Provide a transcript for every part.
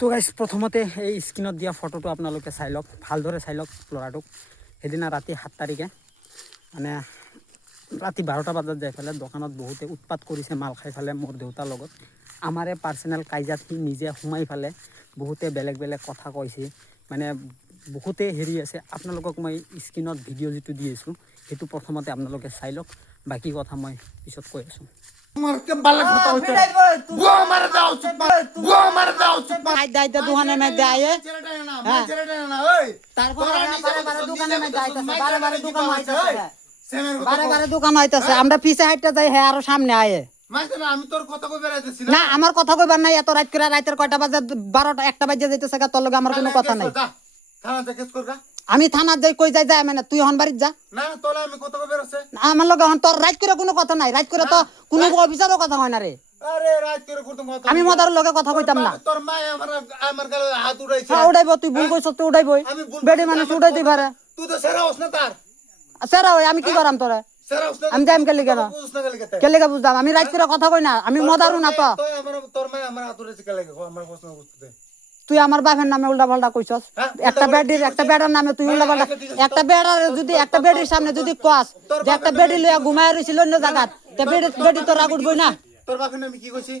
তো গাইজ প্ৰথমতে এই স্ক্ৰীনত দিয়া ফটোটো আপোনালোকে চাই লওক, ভালদৰে চাই লওক ল'ৰাটোক। সেইদিনা ৰাতি 7 তাৰিখে মানে ৰাতি 12টা বজাত যাই পেলাই দোকানত বহুতে উৎপাত কৰিছে, মাল খাই পেলাই মোৰ দেউতাৰ লগত। আমাৰে পাৰ্চনেল কাজিয়াত সি নিজে সোমাই পেলাই বহুতে বেলেগ বেলেগ কথা কৈছে, মানে বহুতে হেৰি আছে। আপোনালোকক মই স্ক্ৰীনত ভিডিঅ' যিটো দি আছোঁ সেইটো প্ৰথমতে আপোনালোকে চাই লওক, বাকী কথা মই পিছত কৈ আছোঁ। আমরা পিছে হাইটটা যাই হ্যাঁ আরো সামনে আয়ে না আমার কথা কইবার নাই এত রাত করে রাতের কয়টা বাজে 12টা 1টা বাজে যাইতেছে তোর লগে আমার কোনো কথা নাই আমি থানা যাই কই যাই যাই মানে তুই হন বাড়িত যা না তোলা আমি কথা কইবার আছে আমার লগে হন তোর রাত করে কোনো কথা নাই রাত করে তো কোনো অফিসারও কথা হয় না রে আরে রাত করে করতে কথা আমি মদার লগে কথা কইতাম না তোর মা আমার গালে হাত উড়াইছে হ্যাঁ উড়াইবো তুই ভুল কইছস তুই উড়াইবই বেডি মানুষ উড়াইতে পারে তুই তো সেরা হস না তার সেরা ওই আমি কি করাম তোরে সেরা হস না আমি যাইম কেলি কেন কেলি কে বুঝতাম আমি রাত করে কথা কই না আমি মদারু না তো তুই তোর মা আমার হাত উড়াইছে কেলে আমার প্রশ্ন করতে তুই আমার বাপের নামে উল্টা পাল্টা কইছস একটা বেডার নামে তুই উল্টা পাল্টা একটা বেডার যদি একটা বেডির সামনে যদি কস যে একটা বেডি লইয়া ঘুমায় রইছিল অন্য জায়গাত তে বেডি তো রাগ উঠবই না তোর বাপের নামে কি কইছি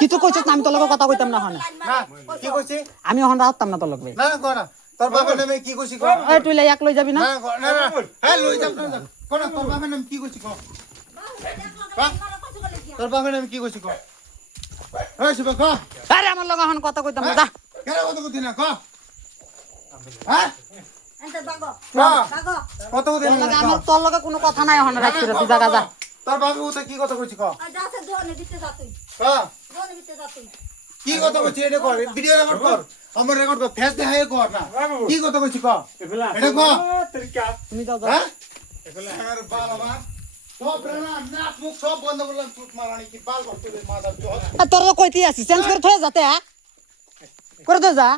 কিছু কইছস না আমি তোর লগে কথা কইতাম না হনে না কি কইছি আমি হন রাখতাম না তোর লগে না কোনা তোর বাপের নামে কি কইছি কো এই তুই এক লই যাবি না না না হ্যাঁ লই যাব না কোনা তোর বাপের নামে কি কইছি কো তোর বাপের নামে কি কইছি কো এই শুভ কো আরে আমার লগে হন কথা কইতাম না যা কেন কথা কইতি না কো হ্যাঁ এন্তে বাগো বাগো কত দিন আমার তোর লগে কোনো কথা নাই হন রাখ তুই জায়গা যা তোর বাবু তো কি কথা কইছি কো যাতে দোনে দিতে যা তুই হ্যাঁ দোনে দিতে যা তুই কি কথা কইছি এটা কর ভিডিও রেকর্ড কর আমার রেকর্ড কর ফেস দেখাই কর না কি কথা কইছি কো এটা কো তুমি যাও হ্যাঁ আমার বাবা সব না নাক মুখ সব বন্ধ করলাম চুপ মারানি কি বাল করতে মাদার জল তোর তো কইতি আছিস চেঞ্জ করে থয়ে যাতে করে তো যা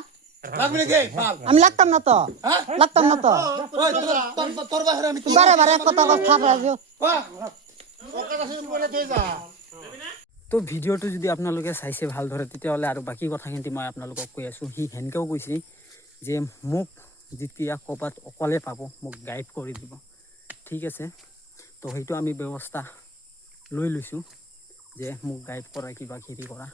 লাগবে কি বাল আমি লাগতাম না তো লাগতাম না তো ওই তোর বাহিরে আমি কি বারে বারে কথা কথা রাজু ওর কথা শুন বলে দে যা তো ভিডিঅ'টো যদি আপোনালোকে চাইছে ভালদৰে তেতিয়াহ'লে আৰু বাকী কথাখিনি মই আপোনালোকক কৈ আছোঁ। সি সেনেকৈও কৈছে যে মোক যেতিয়া ক'ৰবাত অকলে পাব মোক গাইড কৰি দিব, ঠিক আছে। তো সেইটো আমি ব্যৱস্থা লৈ লৈছোঁ যে মোক গাইড কৰা কিবা কিবি কৰা।